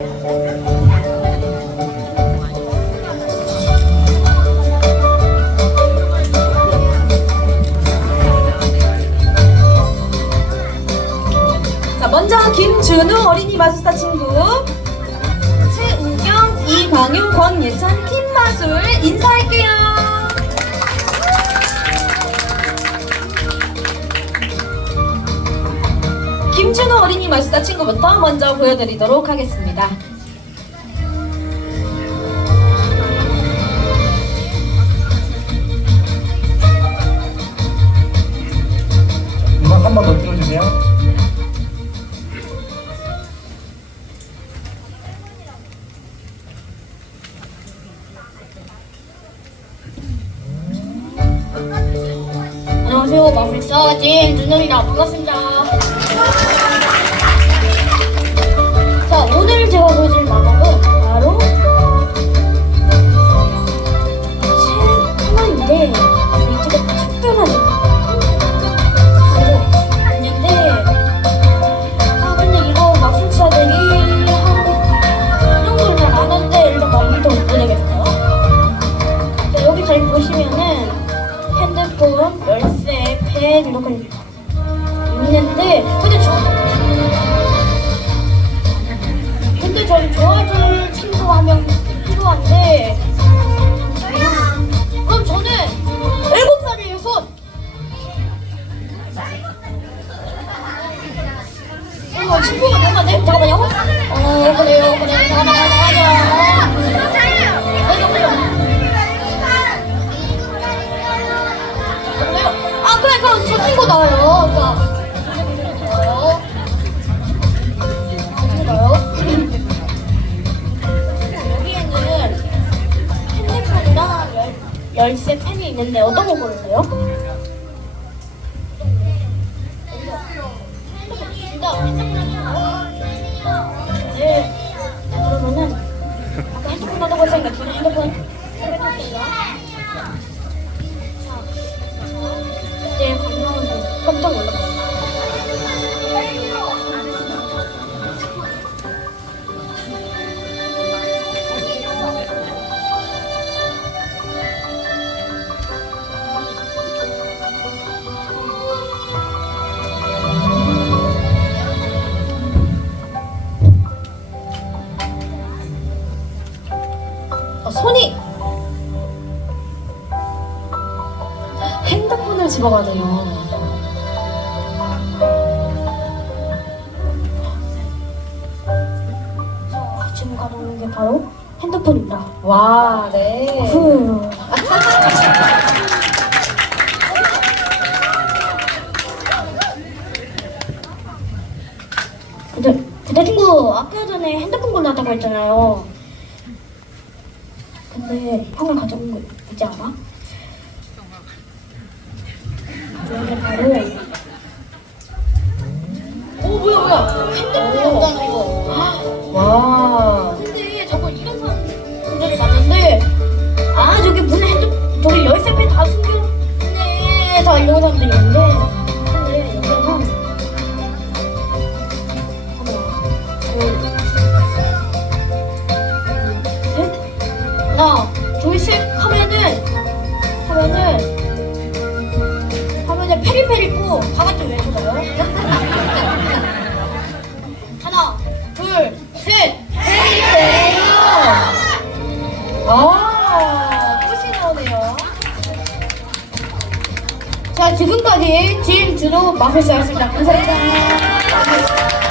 자, 먼저 김준우 어린이 마술사 친구, 최우경, 이광유, 권예찬 팀 마술 인사할게요. 김준우 어린이 마술사 친구부터 먼저 보여드리도록 하겠습니다. 음악 한 번더 틀어주세요. 안녕하세요 마술사 김준현이다 반갑습니다 핸드폰, 열쇠, 펜 이렇게 있는데 근데 저 근데 전 도와줄 친구 한 명 필요한데 그럼 저는 일곱 살이에요 손! 어, 친구가 뭔가 내 잠깐만요. 어 그래요 그래요. 가자 그래요 아 그래 그럼 저 친구 나와요. 자, 열쇠 펜이 있는데 어떤 거 고를래요? 네. 깜짝 놀랐어요. 어, 손이 핸드폰을 집어가네요. 바로 핸드폰입니다. 와, 네. 후. 근데, 근데 친구 아까 전에 핸드폰 골랐다고 했잖아요. 근데 형을 가져온 거 있지 않아? 이게 바로 오, 뭐야, 뭐야. 핸드폰 저기 열쇠펜 다 숨겼네 다 이런 사람들이 있는데 근데 하나 둘셋 하면은 하면은 하면은 페리페리 있고 다 같이 외쳐봐요 하나 둘셋. 아, 자 지금까지 지금 준호 마술사였습니다. 감사합니다